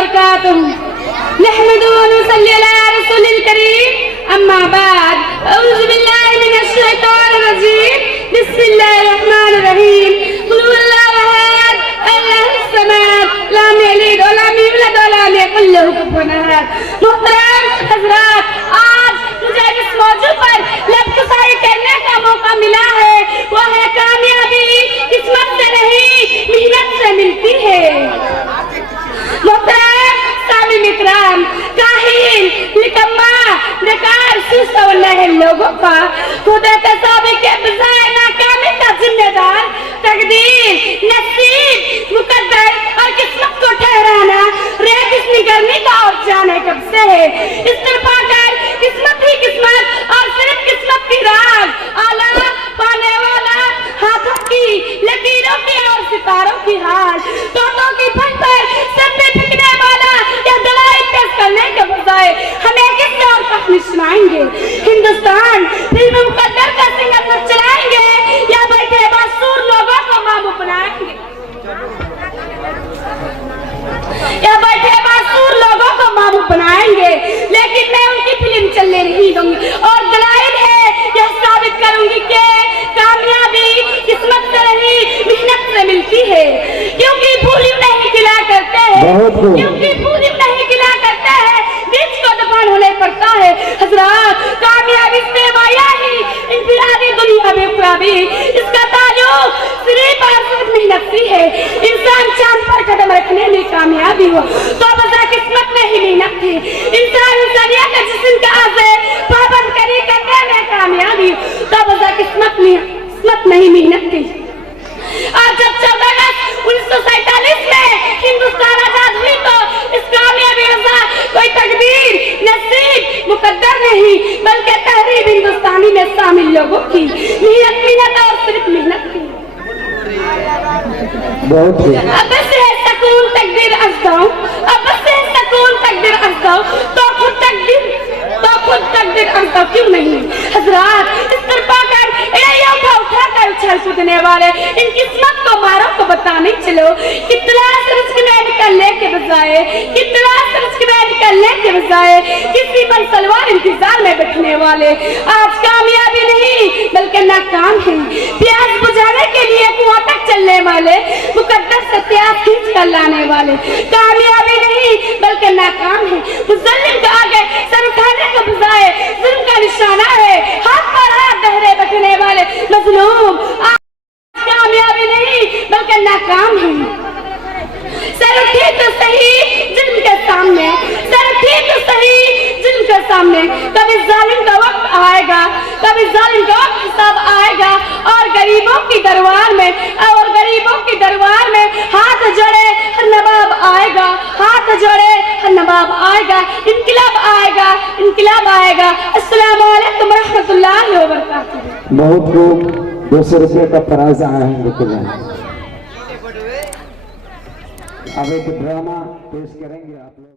वबरकातुहू। नहमदुहू व नुसल्ली अला रसूलिल करीम, अम्मा बाद, औज़ु बिल्लाहि मिनश शैतानिर रजीम, बिस्मिल्लाहिर रहमानिर रहीम। कुल हुवल्लाहु अहद, अल्लाहुस समद, लम यलिद व लम यूलद व लम यकुल लहू कुफुवन अहद। मोहतरम हज़रात, आज मुझे इस मौजू पर लफ्ज़ करने का मौका मिला है, वो है कामयाबी किस्मत से नहीं मेहनत से मिलती है। मोहतरम सामिन इकराम, काहिल, निकम्मा, बेकार, सुस्त और नाअहल लोगों का खुदा तसाबी के बजाय नाकामी का जिम्मेदार तकदीर, नसीब, मुकद्दर और किस्मत को ठहराना रेगिस निगरनी का और जाने कब से है। इस तरफ आकर किस्मत ही किस्मत और सिर्फ किस्मत की राग, आला पाने वाला, हाथों की लकीरों की और सितारों की हाल, तोतों की फन पर सर पे फेंकने वाला या दलाइल पेश करने के बजाय हमें किससे और कहानी सुनाएंगे। हिंदुस्तान फिल्म मुकद्दर का सिंगर चलाएंगे या बैठे बासूर लोगों को मामू बनाएंगे, या बैठे बासूर लोगों को मामू बनाएंगे। लेकिन मैं उनकी फिल्म चलने नहीं दूंगी और दलाइल है यह साबित करूंगी कि कामयाबी किस्मत से नहीं मेहनत से मिलती है। क्योंकि फूल नहीं खिला करते हैं, क्योंकि फूल नहीं खिला करते हैं, बीच को दफन होने पड़ता है। हजरात, कामयाबी से माया ही इंफिरादी दुनिया में खराबी, इसका ताल्लुक सिर्फ और सिर्फ मेहनत से है। इंसान चांद पर कदम रखने में कामयाबी हो तो बता किस्मत में ही मेहनत थी। इंसान इंसानियत का जिस्म का आज़े पाबंद करी करने में कामयाबी तो बता किस्मत नहीं मेहनत थी। आज जब 14 अगस्त 1947 में हिंदुस्तान आजाद हुई तो इस कामयाबी का कोई तकदीर, नसीब, मुकद्दर नहीं बल्कि तहरीर हिंदुस्तानी में शामिल लोगों की मेहनत और सिर्फ मेहनत की। अब से है सकून तकदीर अज़दाओ, अब से है सकून तकदीर अज़दाओ, तो खुद तकदीर अज़दाओ क्यों नहीं। हजरात, इस तरह पाकर उठाकर उछल कूदने वाले इन किस्मत को मारो को बताने चलो कितना रिस्क में निकलने के बजाय, कितना रिस्क में निकलने के बजाय किसी पर सलवार इंतजार में बैठने वाले आज कामयाबी नहीं बल्कि नाकाम है। प्यास बुझाने के लिए कुआं तक चलने वाले, मुकद्दर से प्यास खींच कर लाने वाले कामयाबी नहीं बल्कि नाकाम है। मुज़ल्लिम के आगे सर उठाने के बजाय जुल्म का निशाना है, हाथ पर हाथ धरे बैठने वाले मजलूम आज कामयाबी नहीं बल्कि नाकाम है। सर उठे तो सही जुल्म के सामने, सर उठे तो सही जुल्म के सामने। कभी जालिम का वक्त आएगा, कभी जालिम का वक्त हिसाब आएगा और गरीबों की दरबार में हाथ जोड़े हर नवाब आएगा, हाथ जोड़े हर नवाब आएगा, इनकलाब आएगा, इनकलाब आएगा। अस्सलामु अलैकुम रहमतुल्लाहि व बरकातुहू। बहुत खूब, 200 रुपये का प्राइज आया है। लेकिन अब एक ड्रामा पेश करेंगे आप लोग।